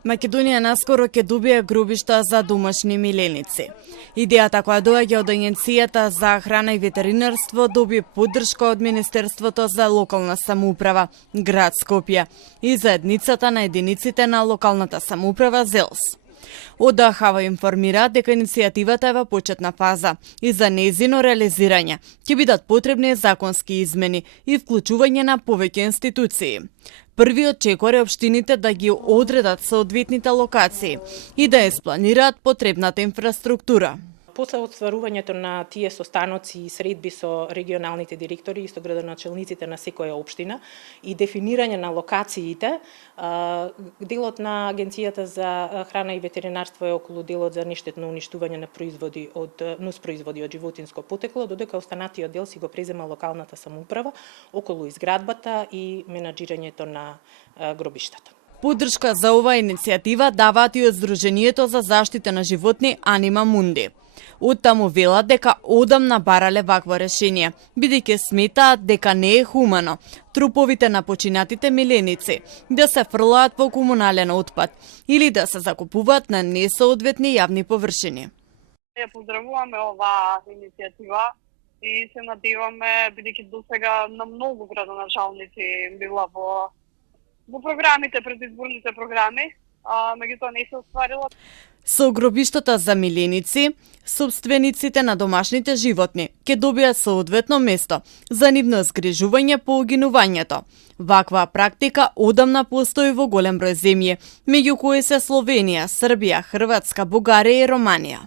Македонија наскоро ќе добие гробишта за домашни миленици. Идејата која доаѓа од Агенцијата за храна и ветеринарство доби поддршка од Министерството за локална самоуправа, град Скопје и заедницата на единиците на локалната самоуправа ЗЕЛС. ОДХВ информира дека иницијативата е во почетна фаза и за нејзино реализирање ќе бидат потребни законски измени и вклучување на повеќе институции. Првиот чекор е општините да ги одредат соодветните локации и да испланираат потребната инфраструктура. После остварувањето на тие состаноци и средби со регионалните директори и со градоначелниците на секоја општина и дефинирање на локациите, делот на Агенцијата за храна и ветеринарство е околу делот за нештетно уништување на производи од нуспроизводи од животинско потекло, додека останатиот дел си го презема локалната самоуправа околу изградбата и менаџирањето на гробиштата. Поддршка за оваа иницијатива даваат и од Сдруженијето за заштита на животни Анима Мунди. Оттаму велат дека одамна барале вакво решение, бидејќи сметаат дека не е хумано труповите на починатите миленици да се фрлаат во комунален отпад или да се закупуваат на несоодветни јавни површини. Ја поздравуваме оваа иницијатива и се надеваме, бидејќи досега на многу градоначалници била во програмите, предизборните програми, меѓутоа не се остварила. Со гробиштата за миленици, собствениците на домашните животни ќе добијат соодветно место за нивно згрижување по огинувањето. Ваква практика одамна постои во голем број земји, меѓу кои се Словенија, Србија, Хрватска, Бугарија и Романија.